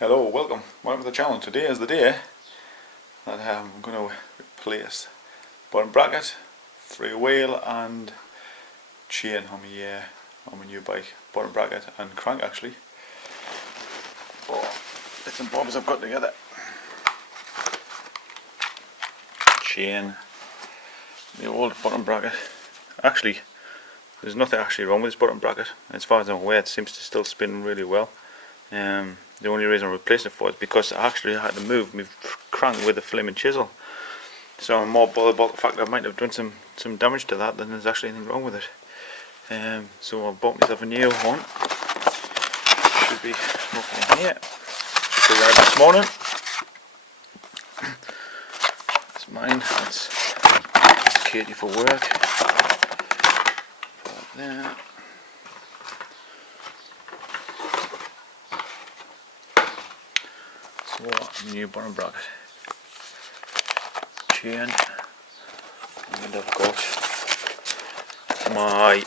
Hello, welcome to the channel. Today is the day that I'm going to replace bottom bracket, freewheel and chain on my new bike. Bottom bracket and crank actually. Bits and bobs I've got together. Chain, the old bottom bracket. Actually, there's nothing actually wrong with this bottom bracket. As far as I'm aware, it seems to still spin really well. The only reason I'm replacing it for is because I actually had to move my crank with a flaming chisel. So I'm more bothered about the fact that I might have done some damage to that than there's actually anything wrong with it. So I bought myself a new one. Should be hopefully here. Just arrived this morning. It's mine. It's Katie for work. Put that there. New bottom bracket, chain, and I've got my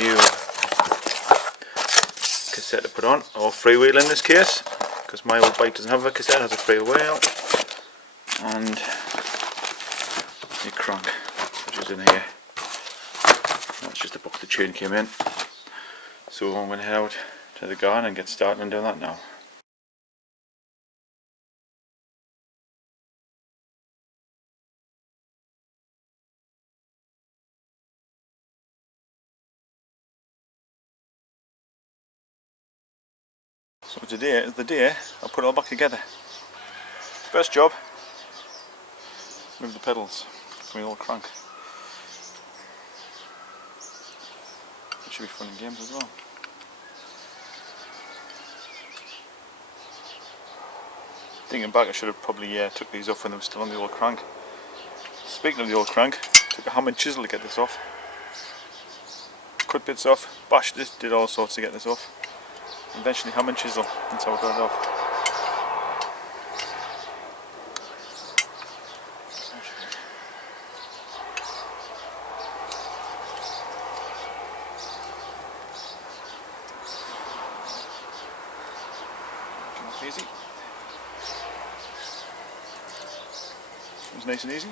new cassette to put on, or freewheel in this case, because my old bike doesn't have a cassette, it has a freewheel, and the crank, which is in here. That's just the box the chain came in. So I'm going to head out to the garden and get started on doing that now. So today is the day I'll put it all back together. First job, move the pedals from the old crank. That should be fun in games as well. Thinking back, I should have probably took these off when they were still on the old crank. Speaking of the old crank, took a hammer and chisel to get this off. Cut bits off, bashed it, did all sorts to get this off. Eventually hammer and chisel, that's how I got it off. Come off easy. It was nice and easy.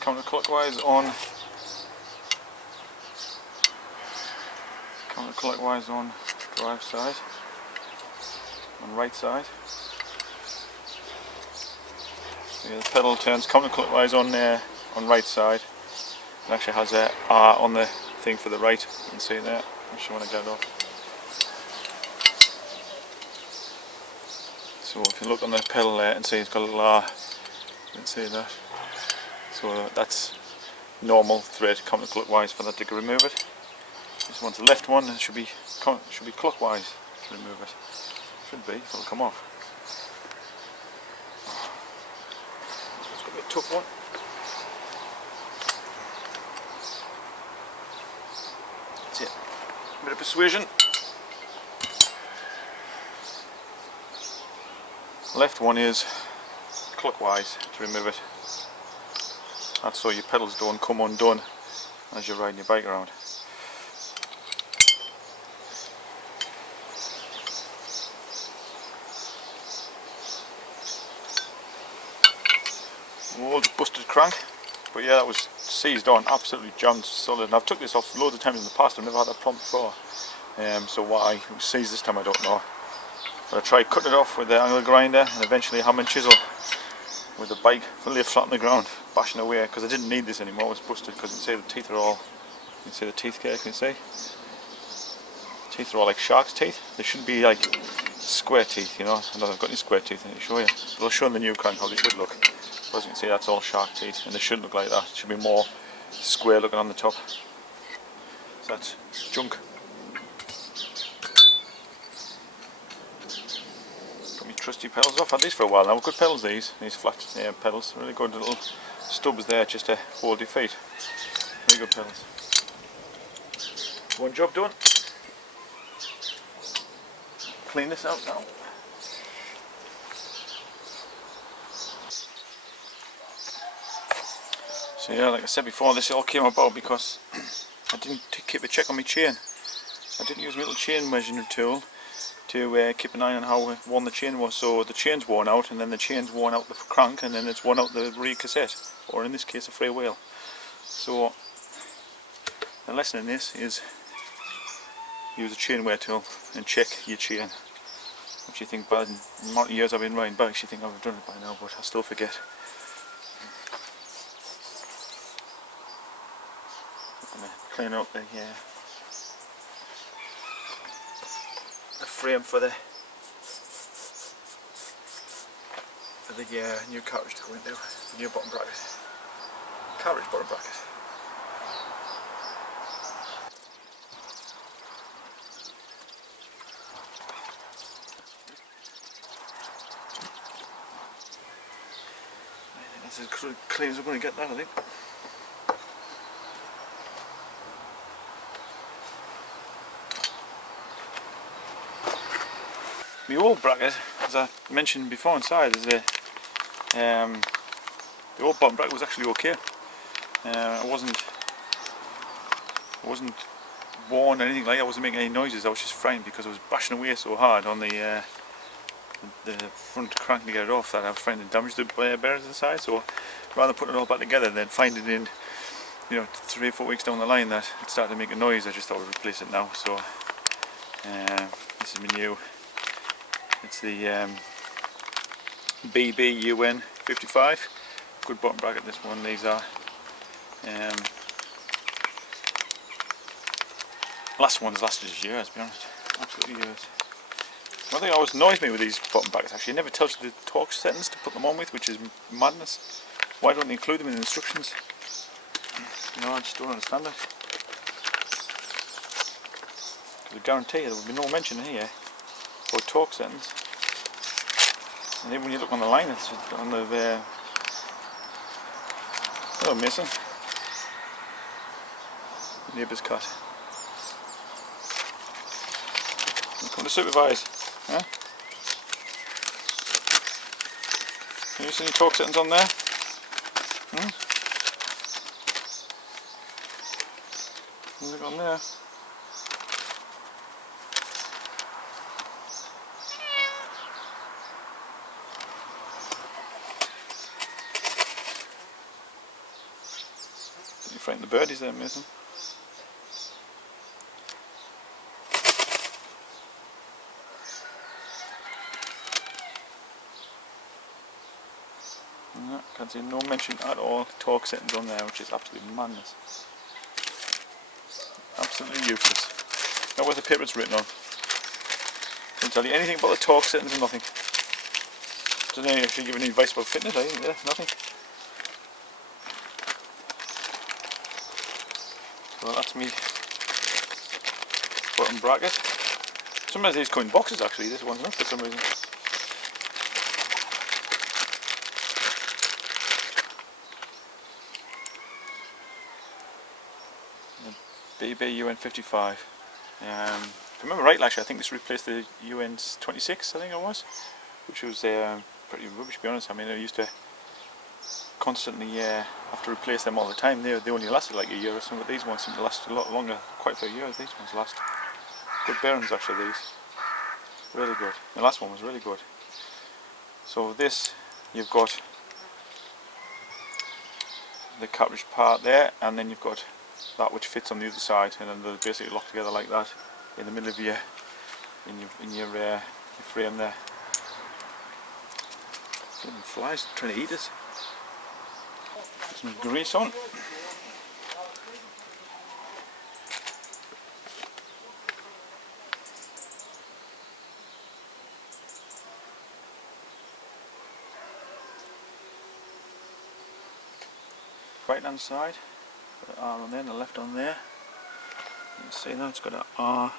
Counterclockwise on drive side, on right side. So yeah, the pedal turns counterclockwise on right side. It actually has a R on the thing for the right. You can see it there. Actually, when I get it off. So if you look on the pedal there and see it's got a little R, you can see that. So that's normal thread counterclockwise for that to remove it. This one's the left one, and it should be clockwise to remove it. Should be, it'll come off. It's going to be a tough one. That's it. A bit of persuasion. Left one is clockwise to remove it. That's so your pedals don't come undone as you're riding your bike around. Old busted crank, but yeah, that was seized on, absolutely jammed solid. And I've took this off loads of times in the past, I've never had that problem before. So why it was seized this time I don't know. But I tried cutting it off with the angle grinder and eventually hammer and chisel with the bike fully flat on the ground, bashing away, because I didn't need this anymore. It was busted, because you can see the teeth are all, you can see the teeth here, can you see? The teeth are all like shark's teeth. They shouldn't be like square teeth, you know. I don't think I've got any square teeth, I'll show you. But I'll show in the new crank how they should look. As you can see, that's all shark teeth, and they shouldn't look like that. It should be more square looking on the top. So that's junk. Got my trusty pedals off. I've had these for a while now. Good pedals, these flat pedals. Really good little stubs there just to hold your feet. Very good pedals. One job done. Clean this out now. So yeah, like I said before, this all came about because I didn't keep a check on my chain. I didn't use my little chain measuring tool to keep an eye on how worn the chain was. So the chain's worn out, and then the chain's worn out the crank, and then it's worn out the rear cassette, or in this case a freewheel. So the lesson in this is use a chain wear tool and check your chain. Which you think, by the amount of years I've been riding bikes, you think I've done it by now, but I still forget. I'm going to clean up the frame for the new cartridge to go into, the new bottom bracket, cartridge bottom bracket. That's as clean as I'm going to get that, I think. The old bracket, as I mentioned before inside, is the old bottom bracket was actually okay. It wasn't worn or anything like that. I wasn't making any noises. I was just frightened because I was bashing away so hard on the front crank to get it off that I was frightened to damage the bearings inside. So rather than putting it all back together, then finding in 3 or 4 weeks down the line that it started to make a noise, I just thought I'd replace it now. So this is my new. It's the BBUN 55. Good bottom bracket, this one. These are last one's lasted years, to be honest. Absolutely years. One thing that always annoys me with these bottom brackets, actually, it never tells you the torque settings to put them on with, which is madness. Why don't they include them in the instructions? I just don't understand it. Because I guarantee you there will be no mention here about torque settings. And even when you look on the line, it's on the hello Mason, neighbour's cat. You come to supervise, huh? Can you see any torque settings on there? Look on there. You frighten the birdies there, Mason. No, can't see no mention at all torque settings on there, which is absolutely madness. Absolutely useless. Not worth the paper it's written on. Doesn't tell you anything about the torque settings or nothing. Doesn't actually give any advice about fitting it, yeah, nothing. So that's me bottom bracket. Sometimes these come in boxes actually, this one's not for some reason. BBUN 55. If I remember right, actually, I think this replaced the UN 26, I think it was, which was pretty rubbish, to be honest. I mean, I used to constantly have to replace them all the time. They only lasted like a year or something, but these ones seem to last a lot longer, quite a few years. These ones last. Good bearings actually, these. Really good. The last one was really good. So this, you've got the cartridge part there, and then you've got that which fits on the other side, and then they're basically locked together like that in the middle of your frame there. Some flies trying to eat us. Put some grease on. Right hand side, got an R on there and a left on there. You can see that it's got an R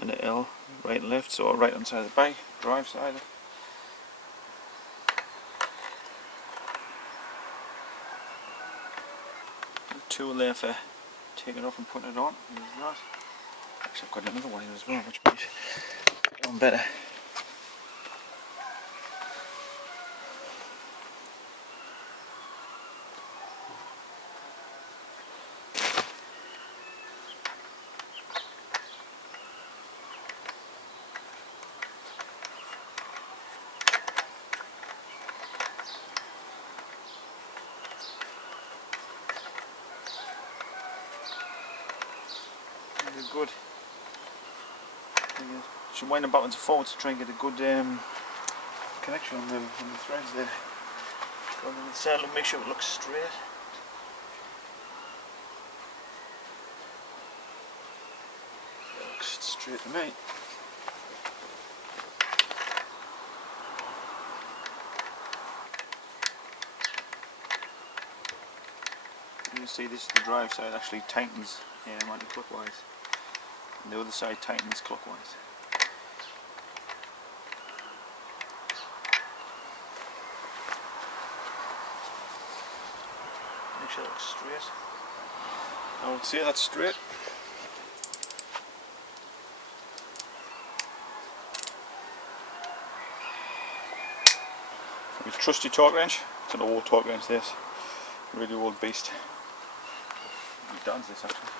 and an L, right and left, so right hand side of the bike, drive side. A tool there for taking it off and putting it on. Use that. Actually, I've got another one here as well, which makes it on better. good. You should wind them backwards and forwards to try and get a good connection on the threads there. Go on the side, make sure it looks straight. It looks straight to me. You can see this, the drive side actually tightens anti-clockwise, and the other side tightens clockwise. Make sure it looks straight. I would say that's straight. With trusty torque wrench. It's an old torque wrench, this. Really old beast. It does this actually.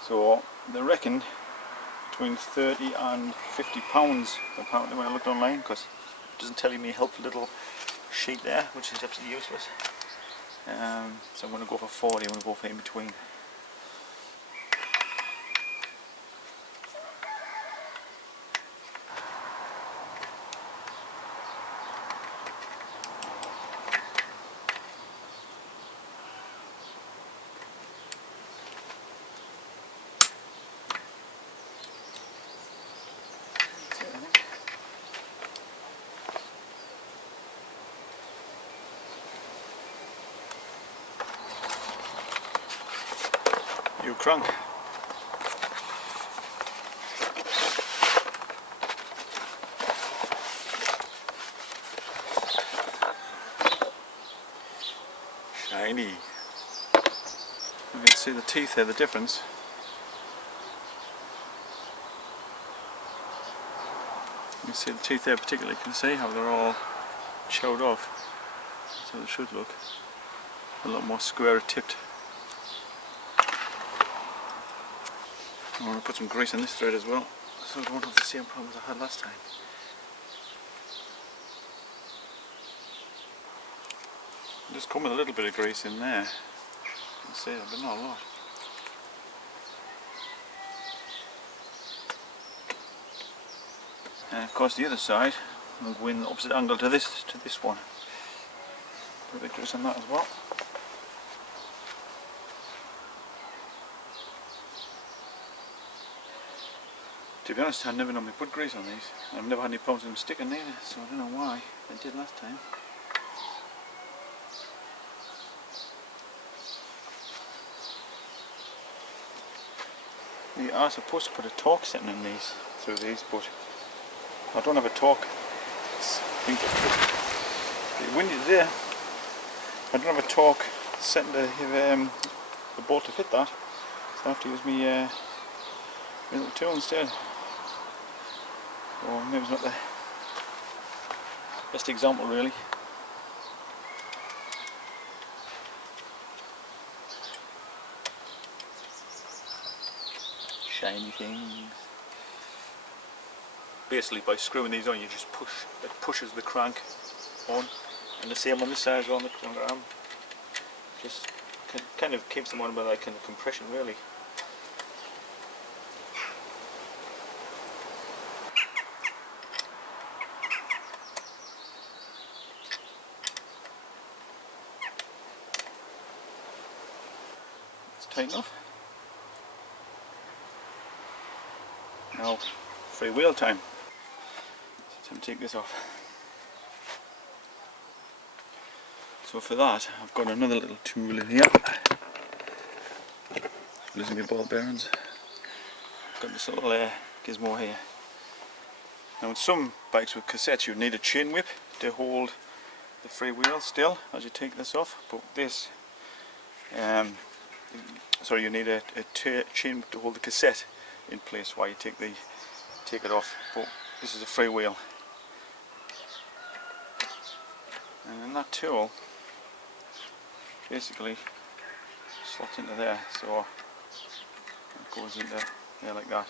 So they reckon between 30 and 50 pounds apparently when I looked online, because it doesn't tell you me a helpful little sheet there, which is absolutely useless. So I'm going to go for 40, I'm going to go for in between. New crank. Shiny. You can see the teeth there, the difference. You can see the teeth there particularly, you can see how they're all chewed off. That's how they should look. A lot more square tipped. I'm going to put some grease in this thread as well, so I won't have the same problems I had last time. Just come with a little bit of grease in there. You can see that, but not a lot. And of course the other side, I'll go in the opposite angle to this one. Put a bit of grease on that as well. To be honest, I never normally put grease on these. I've never had any problems with them sticking either, so I don't know why I did last time. You are supposed to put a torque setting in these, through these, but I don't have a torque. I think it's windy today. I don't have a torque setting to have the bolt to fit that, so I have to use my little tool instead. Or maybe it's not the best example really. Shiny things. Basically by screwing these on you just push, it pushes the crank on, and the same on this side as well on the arm. Just kind of keeps them on by like kind of compression really. Tight enough. Now, freewheel time. So time to take this off. So for that, I've got another little tool in here. Losing my ball bearings. I've got this little gizmo here. Now, in some bikes with cassettes, you need a chain whip to hold the freewheel still as you take this off. But this, sorry, you need a chain to hold the cassette in place while you take it off. But this is a freewheel, and that tool basically slots into there, so it goes into there like that.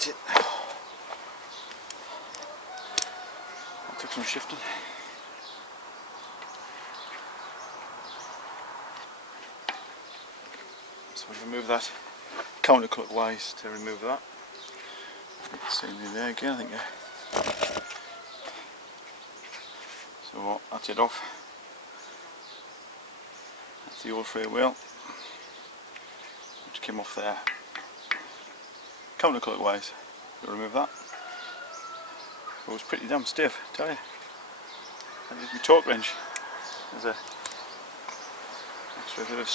That's it. That took some shifting. So we remove that counterclockwise to remove that. Same thing there again, I think. Yeah. So that's it off. That's the old freewheel, which came off there. Counterclockwise, we'll remove that. It was pretty damn stiff, I tell you. That is my torque wrench. There's a extra bit of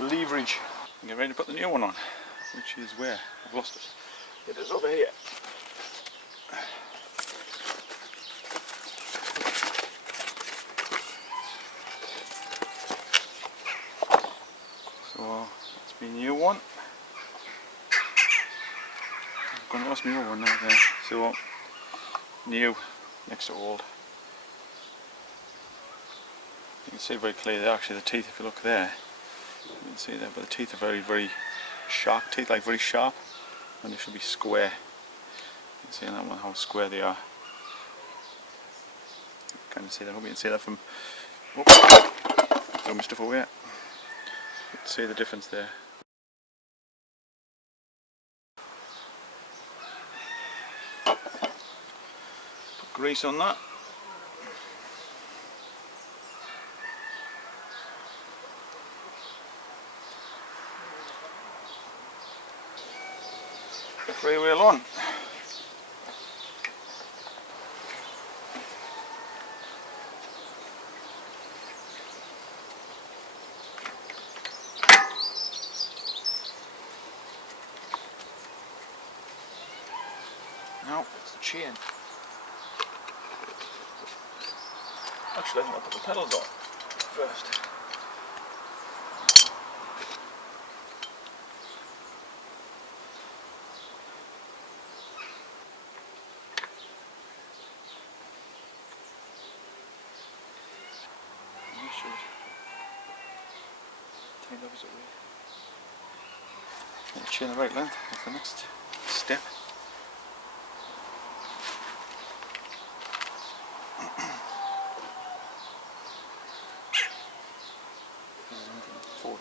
leverage. I'm getting ready to put the new one on, which is where I've lost it. It is over here. So that's my new one. I'm going to lost my old one now there. So new next to old. You can see very clearly there, actually the teeth, if you look there, you can see there, but the teeth are very, very sharp teeth, like very sharp, and they should be square. You can see on that one how square they are. Kind of see that. I hope you can see that from. Throw my stuff away. You can see the difference there. Put grease on that. Freewheel on. Now it's the chain. Actually, I think I'll put the pedals on first. Take the opposite way. Get the chain the right length. That's the next step.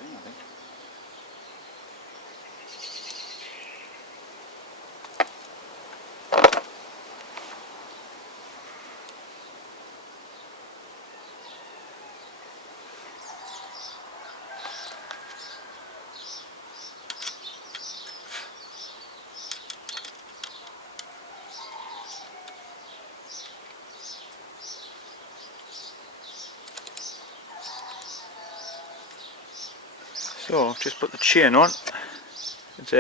I think. So I've just put the chain on. It's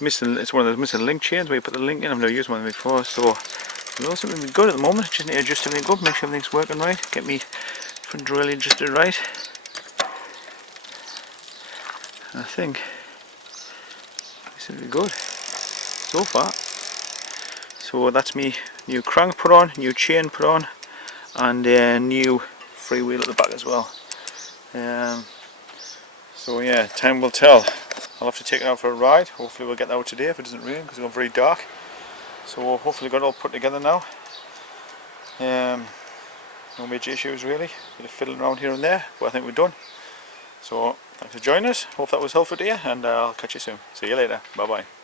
it's one of those missing link chains where you put the link in. I've never used one before, so it all seems to be good at the moment. Just need to adjust everything up, make sure everything's working right, get me front really adjusted right. And I think it seems to be good so far. So that's me new crank put on, new chain put on, and a new freewheel at the back as well. So yeah, time will tell. I'll have to take it out for a ride. Hopefully we'll get that out today if it doesn't rain, because it's gone very dark. So we'll hopefully got it all put together now. No major issues really. Bit of fiddling around here and there, but I think we're done. So thanks for joining us. Hope that was helpful to you, and I'll catch you soon. See you later. Bye bye.